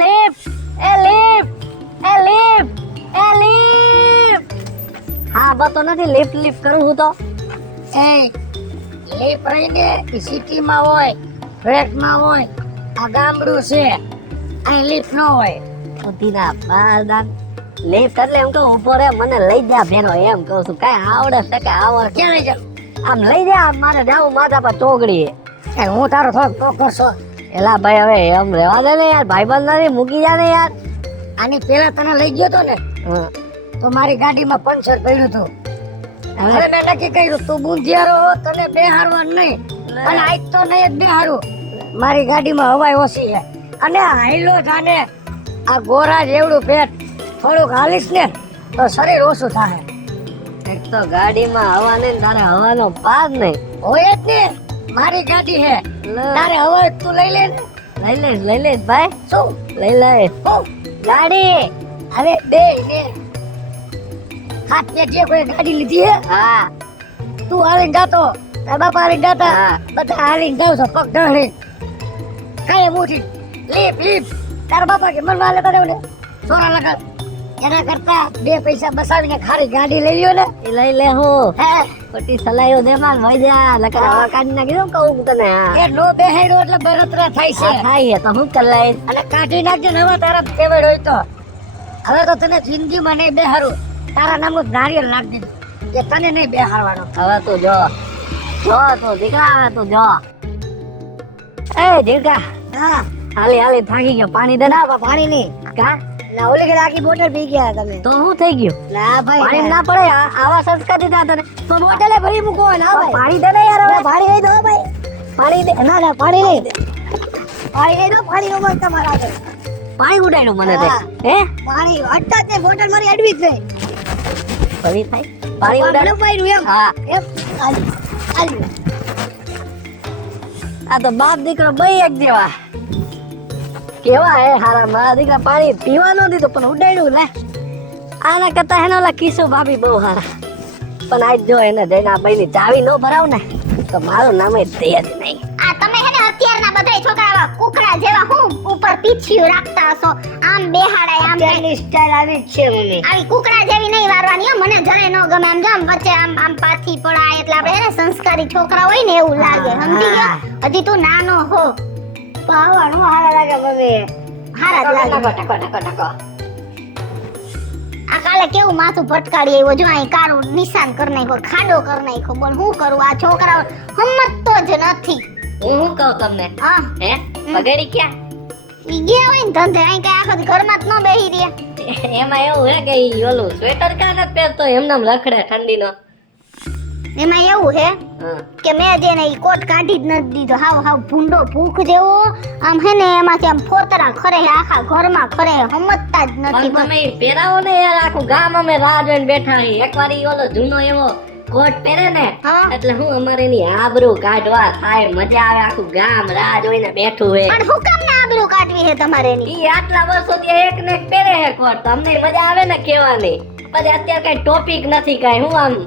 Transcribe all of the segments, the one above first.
Lift એ lift એ lift એ lift હા બતો નથી lift કરું હું તો એ લીપ રહીને સિટીમાં હોય ફ્લેટમાં હોય આ ગામડું છે અહીં લીપ ન હોય ઉધીના બાદાન લિફ્ટ એટલે એમ કહું ઉભો રે મને લઈ જા ભેરો એમ કહું છું કઈ આવડે છે કે આવડે ક્યાં લઈ જાવ આમ લઈ જા મારે જાવું માથા પર ચોગડી એ હું તારો થોડોક ટોકર છો એલા ભાઈ હવે એમ રહેવા દે ને યાર ભાઈબંધ નથી મૂકી જા ને યાર આની પેલા તને લઈ ગયો તો ને તો મારી ગાડીમાં પંચર પડ્યું હતું હવે મેં નક્કી કર્યું તું બુંધિયારો હો તને બેહારવાનું નહીં અને આજ તો નહીં જ બેહારું મારી ગાડીમાં હવાઈ ઓછી છે અને હાઈલો જાને આ ગોરા જેવડું પેટ થોડુંક હાલીશ ને તો શરીર ઓછું થાય એક તો ગાડીમાં હવા નહીં ને તારે હવાનો પાર નહીં હોય જ ને મારી ગાડી છે તારે હવા તું લઈ લે ને લઈ લે ભાઈ શું લઈ લે હું ગાડી હવે બે ને હાથ પે જે કોઈ ગાડી લીધી હે હા તું હાલીને જાતો તારા બાપા હાલીને જાતા હા. બધા હાલીને જાવ છો પગ ઢળી કાંઈ મૂઠી લીપ તારા બાપા કે મન વાલે કરે ને સોરા લગાડ એના કરતા બે પૈસા બસાવીને ખારી ગાડી લઈ લ્યો ને એ લઈ લે હું હે ખોટી સલાઈઓ દે માં હોય જા લકર હવા કાઢી નાખી દઉં કહું તને એ નો બેહાડ્યો એટલે બળતરા થાય છે થાય તો હું કર લઈ અને કાઢી નાખજે ને હવે તારા ફેવરેટ હોય તો હવે તો તને જિંદગીમાં નહીં બેહારું તારા નામનું નારિયેળ નાખ દીધું કે તને નહીં બેહારવાનો હવે તું જો તું દીકરા હવે તું જો એ દીકરા હા હાલી થાકી ગયો પાણી દે ના પાણી નહીં કા ના ઓલી કે આખી બોટલ પી ગયા તમે તો શું થઈ ગયું ના ભાઈ પાણી ના પડે આવા સંસ્કાર દીધા તને તો બોટલે ભરી મૂકો ના ભાઈ પાણી દે ને યાર હવે પાણી નહીં દો ભાઈ પાણી દે ના પાણી નહીં પાણી નહીં દો પાણી નો મત તમારા આગળ પાણી ઉડાડ્યું મને તે હા. હે પાણી હટતા જ બોટલ મારી અડવી જ નહીં ફરી થાય પાણી ઉડાડ્યું પાડ્યું એમ હા એમ આલી આ તો બાપ દીકરો બે એક જેવા કેવા હે હારા મારા દીકરા પાણી પીવા ન દીધું પણ ઉડાડ્યું લે આના કરતા હેનો ઓલા કિશો ભાભી બહુ હારા પણ આજ જો એને જઈને આ ભાઈની ચાવી ન ભરાવ ને તો મારું નામ જ દે જ નહીં આ તમે હે ને અત્યારના બધાય છોકરા કુકડા જેવા હું ઉપર પીછીયું રાખતા હશો આમ બેહાડાય આમ તેની સ્ટાઈલ આવી જ છે મમ્મી આવી કુકડા જેવી નહીં વારવાની હો મને જરે ન ગમે આમ જો આમ વચ્ચે આમ પાથી પડાય એટલે આપણે હે ને સંસ્કારી છોકરા હોય ને એવું લાગે સમજી ગયો હજી તું નાનો હો પાવાનું હારા લાગે મમ્મી હારા જ લાગે ટકો આ કાલે કેવું માથું ભટકાડી આવ્યો જો અહીં કાળું નિશાન કરી નાખ્યો ખાડો કરી નાખ્યો બોલ હું કરું આ છોકરાઓ હમતો જ નથી હું કહું તમને હા હે પગડી ક્યાં ઈ ગયા હોય ને ધંધે અહીં કઈ આખો દી ઘરમાં જ ન બેહી રહ્યા એમાં એવું હે કે ઈ ઓલું સ્વેટર કા નથી પહેરતો એમનામ રખડે ઠંડીનો એમાં એવું હે હા કે મેં જેને ઈ કોટ કાઢી જ નથી દીધો હાવ ભૂંડો ભૂખ જેવો આમ હે ને એમાંથી આમ ફોતરા ખરે હે આખા ઘરમાં ખરે હે સમજતા જ નથી પણ તમે ઈ પહેરાવો ને યાર આખું ગામ અમે રાહ જોઈને બેઠા હી એકવાર ઈ ઓલો જૂનો એવો કોટ પહેરે ને હા. એટલે હું અમારે એની આબરૂ કાઢવા થાય મજા આવે આખું ગામ રાહ જોઈને બેઠું હે પણ હુકમ ને આબરૂ કાઢવી હે તમારે ની ઈ આટલા વર્ષોથી એક ને એક પહેરે હે કોટ તો અમને મજા આવે ને કહેવાની પછી અત્યારે કઈ ટોપિક નથી કઈ હું આમ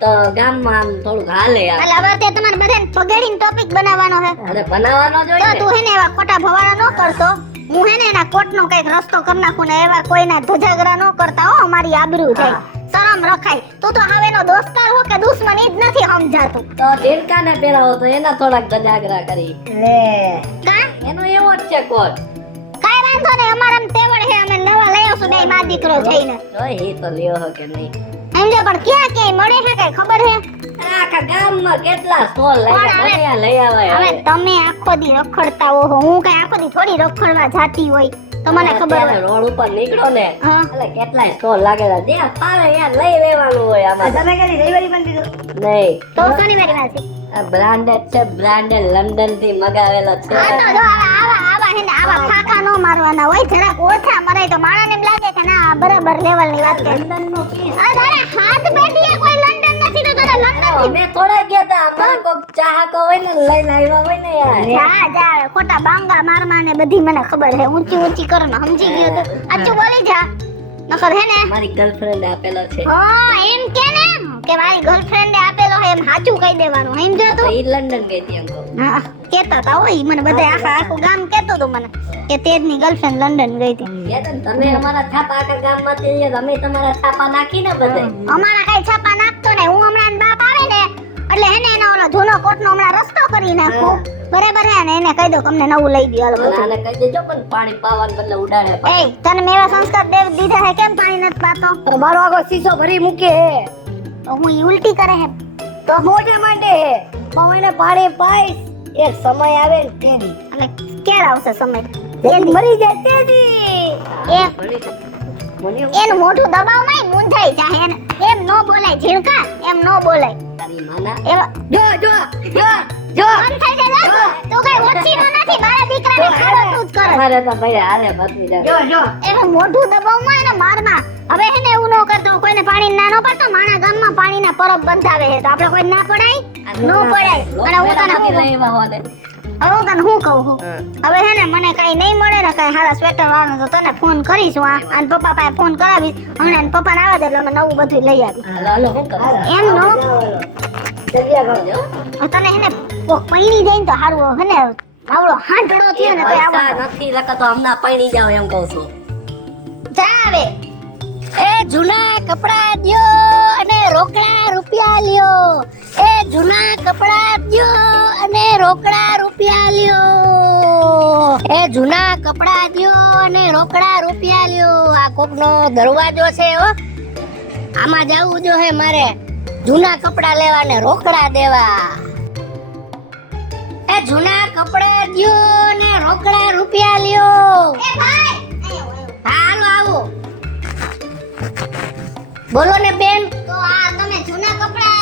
તો ગામમાં આમ થોડુંક હાલે યાર એટલે હવે તે તમારે બધાને પગડીને ટોપિક બનાવવાનો હે અરે બનાવવાનો તો જોઈએ તું હે ને એવા ખોટા ભવાડા ન કરતો હું હે ને એના કોટનો કઈક રસ્તો કરી નાખું ને એવા કોઈના ધજાગરા ન કરતા હો અમારી આબરૂ જાય શરમ રખાય તું તો હવે એનો દોસ્તાર હો કે દુશ્મન ઈ જ નથી સમજાતું તો ઢીલકાને પહેરાવો તો એના થોડાક ધજાગરા કરી લે કા એનો એવો જ છે કોટ કાઈ વાંધો નહીં અમારામ તેવડ હે અમે નવા લઈ આવશું બે માં દીકરો થઈને જોઈ ઈ તો લ્યો હો કે નહીં સમજે પણ ક્યાં ક્યાંય મળે છે કઈ ખબર હે આખા ગામમાં કેટલા સ્ટોલ લાગ્યા પણ હવે- બધા લઈ આવે હવે તમે આખો દી રખડતા હો હું કઈ આખો દી થોડી રખડવા જાતી હોય તો મને ખબર હોય રોડ ઉપર નીકળો ને હા. એટલે કેટલાય સ્ટોલ લાગેલા જ્યાં ફાવે યાર લઈ લેવાનું હોય આમાં તમે કદી રવિવારી પણ દીધું નહીં તો શનિવારે વાંચે આ બ્રાન્ડેડ છે બ્રાન્ડેડ લંડન થી મગાવેલો છે આ તો જો આવા હે ને આવા ફાકા નો મારવાના હોય જરાક ઓછા મરાય તો માણસને એમ લાગે કે ના આ બરાબર લેવલ ની વાત કરે લંડન નો પીસ આ તારે હાથ બેઠીએ કોઈ લંડન નથી તો તારે લંડન અમે થોડા ગયા તા અમારા કોક ચાહકો હોય ને લઈને આવ્યા હોય ને યાર જા જા ખોટા બાંગા મારવા ને બધી મને ખબર છે ઊંચી ઊંચી કરો ને સમજી ગયો તો આચું બોલી જા નકર હે ને મારી ગર્લફ્રેન્ડ આપેલો છે હા એમ કે ને કે મારી ગર્લફ્રેન્ડે આપેલો હે એમ સાચું કહી દેવાનું સમજો તો તું ઈ લંડન ગઈ હતી અંકો હા કેતા હતા હોય મને બધા આખું ગામ કેતો તો મને કે તેજની ગર્લફ્રેન્ડ લંડન ગઈ હતી. તમે અમારા છાપા આખા ગામમાંથી લઈએ તો અમે તમારા છાપા નાખીને બધાય. અમારા કઈ છાપા નાખતો ને હું હમણાં એનો બાપ આવે ને એટલે હેને એનો ઓલો જૂનો કોટનો હમણાં રસ્તો કરી નાખું બરાબર હે ને એને કહી દો કે અમને નવું લઈ દો હાલો બધું. આને કહી દેજો પણ પાણી પાવાને બદલે ઉડાડે. એ તને મેં એવા સંસ્કાર દેવ દીધા હે કેમ પાણી નથી પાતો? પણ મારો આગો શીશો ભરી મૂકે હે તો હું ઈ ઉલટી કરે હે. તો મોઢે માંડે હે પણ એને પાણી પાઈશ એક સમય આવે ને તેદી એટલે ક્યારે આવશે સમય? તેદી મરી જાય તેદી એ એનું મોઢું દબાવમાંય મૂંઝાઈ જાય એને. એમ નો બોલાય ઝીણકા એમ નો બોલાય. તારી માના એવા જો જો જો જો બંધ થઈ જા જા. તું કઈ ઓછીનો નથી મારા દીકરાને ખાડો તું જ કરે. અમારે તો ભાઈ હાલે બાકી જાય. જો જો એનું મોઢું દબાવમાં એને મારમાં. હવે હે ને એવું ન કરતો કોઈને પાણી ના નો પડતો માણા ગામમાં પાણીના પરબ બંધાવે છે તો આપણે કોઈ ના પડાય નો પડાય. અને હું તને બાકી રહેવા હોને. હવે હું તને શું કહું છું હવે હે ને મને કઈ નહીં મળે ને કઈ હારા સ્વેટર વાળવાનું તો તને ફોન કરીશ હું અને પપ્પા પાસે ફોન કરાવીશ હમણાં પપ્પા આવે એટલે અમે નવું બધું લઈ આવી. હાલો હાલો શું કરો? એમ નો જલ્દી જો. તને હે ને પૈણી જાય ને તો હારું હે ને આવડો હાંડડો થયો ને તો આવો પૈસા નથી લખા તો હમણાં પૈણી જાવ એમ કહું છું. જા આવે. એ જૂના કપડા દ્યો અને રોકડા રૂપિયા લ્યો એ જૂના કપડા દ્યો અને રોકડા રૂપિયા લ્યો એ જૂના કપડા દ્યો અને રોકડા રૂપિયા લ્યો આ કોકનો દરવાજો છે હો આમાં જવું જો હે મારે જૂના કપડા લેવા ને રોકડા દેવા એ જૂના કપડા દ્યો ને રોકડા રૂપિયા લ્યો એ ભાઈ હાલો આવો બોલો ને બેન તો આ તમે જૂના કપડા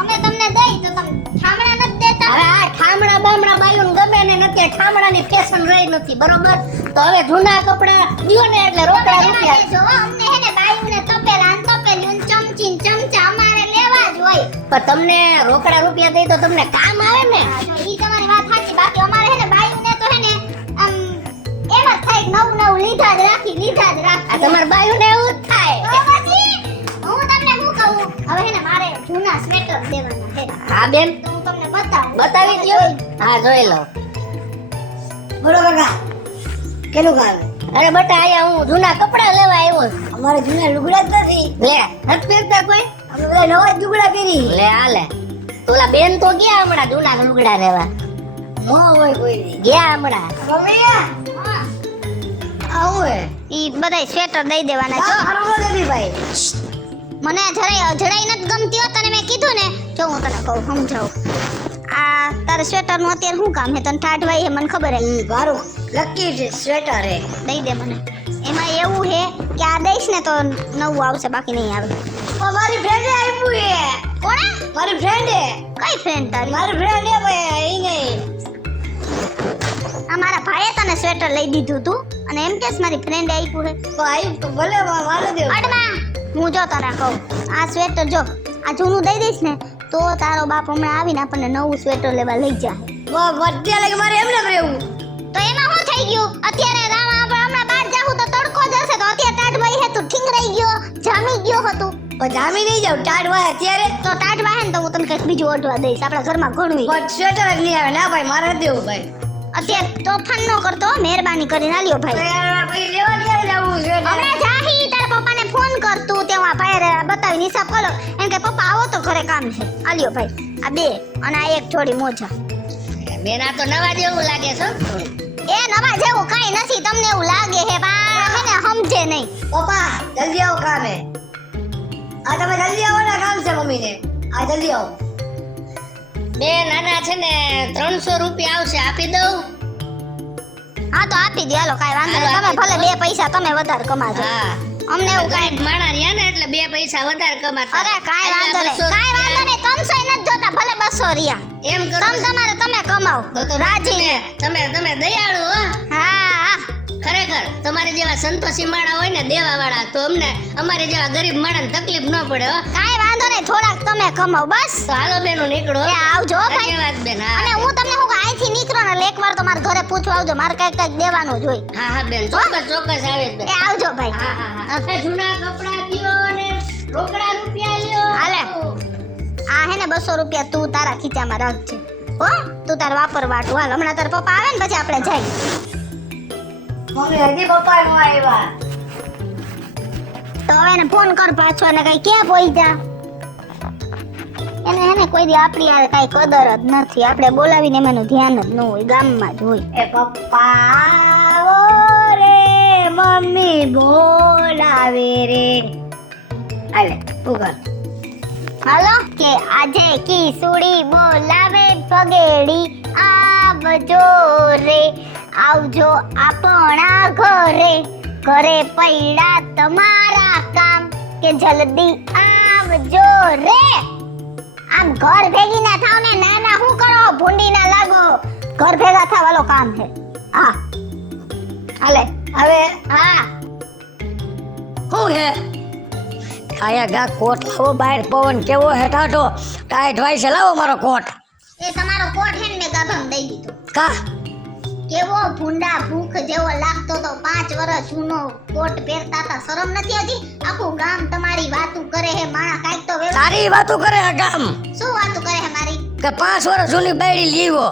અમે તમને દઈ તો તમે ઠામડા નથી દેતા? હવે આ ઠામડા બામડા બાયુન ગમે ને નથી ઠામડાની ફેશન રહી નથી બરોબર તો હવે જૂના કપડા દ્યો ને એટલે રોકડા રૂપિયા જો અમને હે ને બાયુને તપેલા ને તપેલી ને ચમચી ને ચમચા અમારે લેવા જ હોય. પણ તમને રોકડા રૂપિયા દઈ તો તમને કામ આવે ને ઈ તમારી વાત સાચી બાકી અમારે હે ને બાયુને તો હે ને આમ એમ જ થાય કે નવું નવું લીધા જ રાખી આ તમાર બાયુને એવું જ થાય તો પછી હું તમને શું કહું હવે હે ને મારે જૂના સ્વેટર દેવાના છે હા બેન તો હું તમને બતાવું. બતાવી દ્યો હા જોઈ લો બોલો કાકા કેનું કામ? અરે બટા આયા હું જૂના કપડા લેવા આવ્યો છું. અમારે જૂના લુગડા જ નથી. લે નથી પહેરતા કોઈ અમે બધા નવા જ લુગડા પહેરી. લે હાલે તુલા બેન તો ગયા હમણાં જૂના લુગડા લેવા નો હોય કોઈ દી. ગયા હમણાં મમ્મી હા આવું હે. ઈ બધાય સ્વેટર દઈ દેવાના જો હારું નો દેવી ભાઈ. મને જરાય અજડાઈ નથી ગમતી હો તને મેં કીધું ને જો હું તને કહું સમજાવું આ તારા સ્વેટર નું અત્યારે શું કામ હે તને ઠાઠવાઈ હે મને ખબર હે મારું લકી છે સ્વેટર હે. દઈ દે મને એમાં એવું હે કે આ દઈશ ને તો નવું આવશે બાકી નહીં આવે. મારી ફ્રેન્ડે આપ્યું હે. કોણે? મારી ફ્રેન્ડે. કઈ ફ્રેન્ડ તારી? મારી ફ્રેન્ડ હે ભાઈ ઈ નહીં. આ મારા ભાઈએ તને સ્વેટર લઈ દીધું તું અને એમ કેસ મારી ફ્રેન્ડે આપ્યું હે તો આયુ તો ભલે મારે દેવ. અડમા હું જો તને કહું આ સ્વેટર જો આ જૂનું દઈ દઈશ ને તો તારો બાપ હમણાં આવીને આપણને નવું સ્વેટર લેવા લઈ જાય. બધે લાગે મારે એમને રહેવું. તો એમાં શું થઈ ગયું અત્યારે રામા આપણે હમણાં બહાર જાવું તો તડકો જશે તો અત્યારે ટાઢવાઈ હે તું ઠીંગરાઈ ગયો જામી ગયો હતું જામી નહીં જાવ ટાઢવા અત્યારે. તો ટાઢવા હે ને તો હું તને કંઈક બીજું ઓઢવા દઈશ આપણા ઘરમાં ઘણું પણ સ્વેટર જ નહીં આવે ના ભાઈ મારે દેવું ભાઈ. અત્યારે તોફાન ન કરતો મહેરબાની કરીને આલ્યો ભાઈ. ભાઈ લેવા ક્યારે જવું સ્વેટર? હમણાં જાહી તારા પપ્પાને ફોન કર તું તેવા ભાઈ બતાવીને હિસાબ કરો એમ કે પપ્પા આવો તો ઘરે કામ છે આલ્યો ભાઈ આ બે અને આ એક જોડી મોજા. બેન આ તો નવા જેવું લાગે છે એ નવા જેવું કઈ નથી તમને એવું લાગે હે બા હે ને સમજે નહીં. પપ્પા જલ્દી આવો કામે. આ તમે જલ્દી આવો ને કામ છે મમ્મીને. આ જલ્દી આવો. બેન આના છે ને 300 રૂપિયા આવશે આપી દઉં હા તો આપી દે હાલો કાઈ વાંધો નહીં તમે ભલે બે પૈસા તમે વધારે કમાજો હા અમને એવું કાઈ કાંઈ માણા રહ્યા ને એટલે 2 પૈસા વધારે કમાતા અરે કાઈ વાંધો નહીં કાઈ વાંધો નહીં 300 નથી જોતા ભલે 200 રહ્યા એમ કરો તમે કમાઓ તો રાજી ને તમે દયાળુ હો હા ખરેખર તમારી જેવા સંતોષી માણા હોય ને દેવા વાળા તો અમને અમારી જેવા ગરીબ માણાને તકલીફ ન પડે હો. કાઈ વાંધો નહીં થોડાક તમે કમાઓ બસ તો હાલો બેનો નીકળો એ આવજો હો ભાઈ. ધન્યવાદ બેન હા અને હું તમને હું અહીંથી નીકળો ને એટલે એકવાર તો મારા ઘરે પૂછવા આવજો મારે કઈક દેવાનું જ હોય. હા હા બેન ચોક્કસ આવે જ બેન એ આવજો ભાઈ. હા હા હા જૂના કપડા દ્યો ને રોકડા રૂપિયા લ્યો હાલે. આ હે ને 200 રૂપિયા તું તારા ખીચામાં રાખજે હો તું તાર વાપર વાટું હાલ હમણાં તાર પપ્પા આવે ને પછી આપણે જઈ મમ્મી હજી પપ્પા નો આવ્યા. તો હવે એને ફોન કર પાછો અને કઈ ક્યાં પહોંચ્યા એને કોઈ દી આપણી આ કઈ કદર જ નથી આપણે બોલાવીને એમાંનું ધ્યાન જ ન હોય ગામમાં જ હોય એ પપ્પા આવો રે મમ્મી બોલાવે રે. આલે ઉગર. હાલો કે આજે કિસુડી બોલાવે પગેડી આવજો રે આવજો આપણા ઘરે ઘરે પૈડા તમારા કામ કે જલ્દી આવજો રે આમ ઘર ભેગી ના થાવ ને નાના હું કરો ભૂંડી ના લાગો ઘર ભેગા થવાલો કામ છે હા હાલે હવે હા શું હે આયા ગા કોટ લાવો બહાર પવન કેવો હે ટાઢો ટાઈટ વાય છે લાવો મારો કોટ. એ તમારો કોટ હે ને ગાભમ દઈ દીધો કા કેવો ભૂંડા ભૂખ જેવો લાગતો તો 5 વર્ષ જૂનો કોટ પહેરતા હતા શરમ નથી હજી આખું ગામ તમારી વાતું કરે હે માણા કાઈક તો વેવ તારી વાતો કરે આ ગામ શું વાતું કરે હે મારી કે 5 વર્ષ જૂની બાયડી લીવો.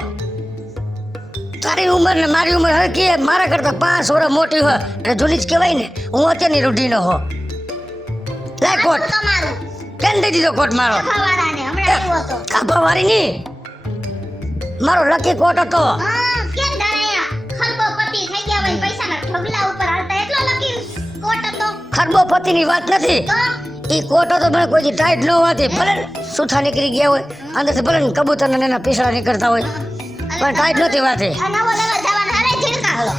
તારી ઉંમર ને મારી ઉંમર હરકી હે. મારા કરતા 5 વર્ષ મોટી હોય એટલે જૂની જ કહેવાય ને. હું અત્યારની રૂઢીનો હો. લે કોટ તમારું કેમ દઈ દીધો કોટ મારો ખવાડાને હમણાં આવ્યો હતો કાપા વાળી ની મારો લકી કોટ હતો. હા કેમ ડરાયા ખરબોપતિ થઈ ગયા હોય પૈસાના ઢગલા ઉપર હાલતા એટલો લકી કોટ હતો ખરબોપતિની વાત નથી. તો ઈ કોટો તો મને કોઈ દી ટાઈટ ન હોવાથી ભલે સુથા નીકળી ગયા હોય અંદરથી ભલે ને કબૂતર ને એના પીસડા નીકળતા હોય પણ ટાઈટ નથી વાતી. આ નવો લેવા જવાના હાલે ઝીણકા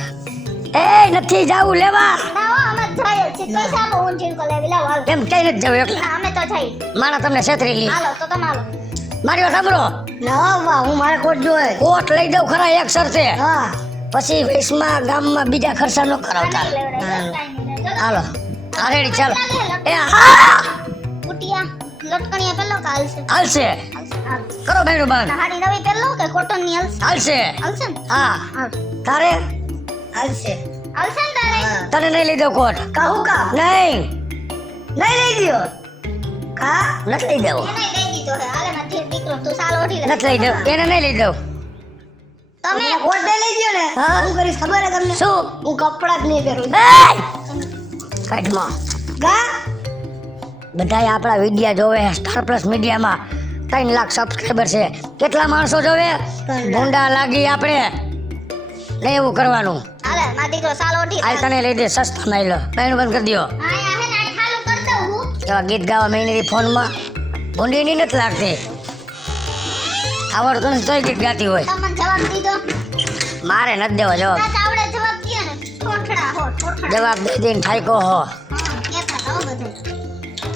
એ નથી જાવું લેવા ના હો અમે જાય છે પૈસા આપો હું ઝીણકો લેવી લાવ હાલ એમ કઈ નથી જવું એકલા. ના અમે તો જઈ મારા તમને છેતરી લી. હાલો તો તમે હાલો મારી વાત સાંભળો ના વાહ હું મારા કોટ જોયે. કોટ લઈ દઉં ખરા એક સરતે હા પછી વેશમાં ગામમાં બીજા ખર્ચા ન કરાવતા. હાલો આ રેડી ચાલો. એ હા બુટિયા લટકણિયા પેલો કે હાલશે હાલશે કરો બેનું બાન હાડી નવી પેલો કે કોટન ની હાલશે હાલશે હાલશે ને હા તારે હાલશે. હાલશે ને તારે તને નહીં લઈ દઉં કોટ કહું કા નહીં નહીં લઈ દ્યો કા નથી લઈ દઉં એને લઈ દીધો હે હાલે માં ધીર દીકરો તું સાલ ઓઢી લે નથી લઈ દઉં એને નહીં લઈ દઉં. તમે કોટ નહીં લઈ દ્યો ને હા. હું કરીશ ખબર હે તમને શું હું કપડા જ નહીં પહેરું કાઢમાં ગા બધાય આપણા વિડિયા જોવે સ્ટાર પ્લસ મીડિયામાં 3 લાખ સબસ્ક્રાઇબર છે. કેટલા માણસો જોવે ભૂંડા લાગી આપણે નહીં એવું કરવાનું. હાલે માં દીકરો સાલ ઓઢી આ તને લઈ દે સસ્તા માં લો બેનું બંધ કરી દો. હા હે ને ખાલું કર દઉં હું એવા ગીત ગાવા મેં ફોનમાં ભૂંડીની નથી લાગતી આવડતું નથી તોય ગીત ગાતી હોય. તમને જવાબ દીધો મારે નથી દેવો જવાબ. ના આવડે જવાબ દે ને ઠોઠડા હો ઠોઠડા જવાબ દઈ દઈને ઠાઈકો હો. હા કેતા હો બધે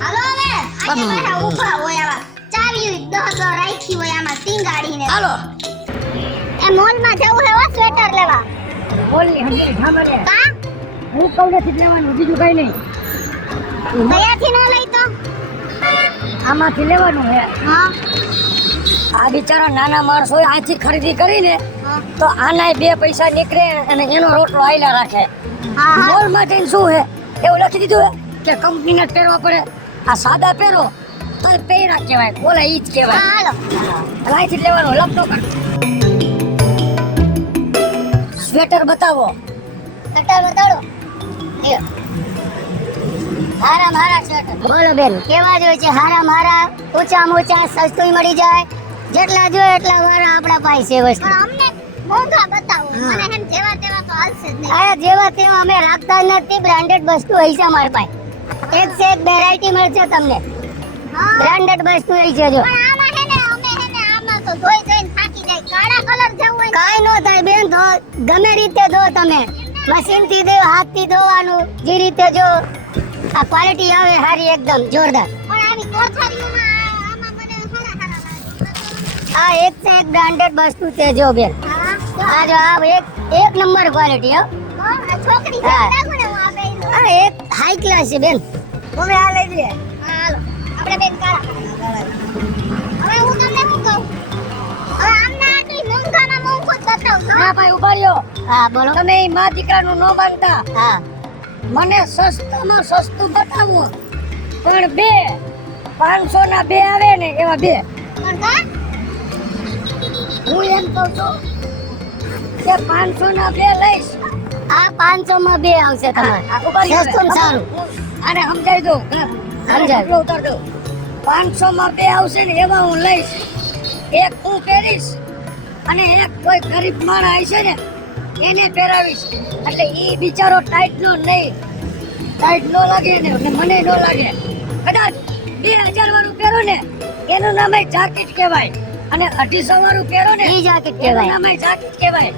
હાલો હવે આજે મારા ઊભા હોય આવા ચાવી 10 રાખી હોય આમાં ટીંગાડીને હાલો એ મોલ માં જવું હે ઓ સ્વેટર લેવા બોલની હંગી સાંભળે કા હું કહું નથી લેવાનું બીજું કઈ નહીં કયાથી ન લઈ તો આમાંથી લેવાનું હે. હા આ બિચારા નાના માણસો આથી ખરીદી કરીને હા તો આનાય 2 પૈસા નીકળે અને એનો રોટલો આયલા રાખે. હા મોલમાં જઈને શું હે એવું લખી દીધું હે કે કંપનીના જ પહેરવા પડે. આ સાદા પહેરો તો પહેરા કહેવાય ઓલા ઈ જ કહેવાય. હાલો અહીંથી જ લેવાનું લપટો કર. સ્વેટર બતાવો. કટર બતાડો લ્યો હારા મારા સ્વેટર બોલો બેન કેવા જોઈએ છે હારા મારા ઊંચામાં ઊંચા સસ્તું મળી જાય જેટલા જોઈએ એટલા વાળા આપણા પાસે વસ્તુ. પણ અમને મોંઘા બતાવો મને એમ જેવા તેવા તો હાલશે જ નહીં આ જેવા તેવા અમે રાખતા જ નથી. બ્રાન્ડેડ વસ્તુ હોય છે અમારી પાસે. એક સે એક વેરાયટી મળશે તમને. હા બ્રાન્ડેડ વસ્તુ હોય છે જો. પણ આમાં હે ને અમે હે ને આમાં તો ધોઈ ધોઈને થાકી જાય કાળા કલર જેવું હોય કાઈ નો થાય બેન ધો ગમે રીતે ધો તમે. મશીન થી ધો હાથ થી ધોવાનું જે રીતે જો આ ક્વોલિટી આવે સારી એકદમ જોરદાર. પણ આવી કોથળીઓમાં આમાં મને હારા લાગે આ એક સે એક બ્રાન્ડેડ વસ્તુ છે જો બેન. આ જો આ એક નંબર ક્વોલિટી હો. આ છોકરી હા. જેવી લાગુ ને હું આ પહેર્યું. આ એક હાઈ ક્લાસ છે બેન. મમ્મી આ લઈ દે હા, હાલો આપણે બેન કાળા હવે હું તમને શું કહું હવે આમના આટલી મોંઘામાં મોંઘું જ બતાવજો ના ભાઈ ઉભા રહ્યો. હા બોલો તમે ઈ માં દીકરાનું ન માનતા. હા મને સસ્તામાં સસ્તું બતાવો પણ 2 500 ના 2 આવે ને એવા 2. પણ કા હું એમ કહું છું કે 500 ના બે લઈશ. આ 500 માં બે આવશે તમારે આ ઉભારી હવે. સસ્તું ને સારું. આને સમજાવી દઉં. સમજાવી. એટલો ઉતાર દઉં. 500 માં બે આવશે ને એવા હું લઈશ. એક હું પહેરીશ અને એક કોઈ ગરીબ માણસ હશે ને એને પહેરાવીશ. એટલે ઈ બિચારો ટાઈટ નો નહીં, ટાઈટ નો લાગે ને અને મને નો લાગે. કદાચ 2000 વાળું પહેરો ને એનું નામ જાકેટ કહેવાય અને 250 વાળું પહેરો ને ઈ જાકેટ એનું કહેવાય. નામ જાકેટ કહેવાય.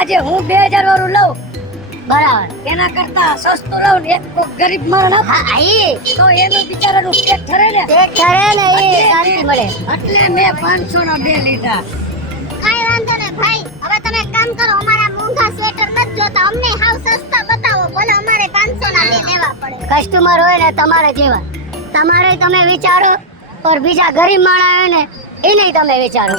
આજે હું 2000 વાળું લઉં બરાબર. એના કરતા સસ્તું લઉં ને એક કોક ગરીબ માણસ હા ઈ તો એનું બિચારાનું પેટ ઠરે ને. પેટ ઠરે ને એ શાંતિ મળે. એટલે મેં 500 ના બે લીધા. કાંઈ વાંધો નહીં ભાઈ. હવે તમે એક કામ કરો, અમારા મોંઘા સ્વેટર નથી જોતા, અમને હાવ સસ્તા બતાવો. ભલે અમારે 500 ના બે લેવા પડે. કસ્ટમર હોય ને તમારા જેવા, તમારે તમે વિચારો પર બીજા ગરીબ માણસ હોય ને એને તમે વિચારો.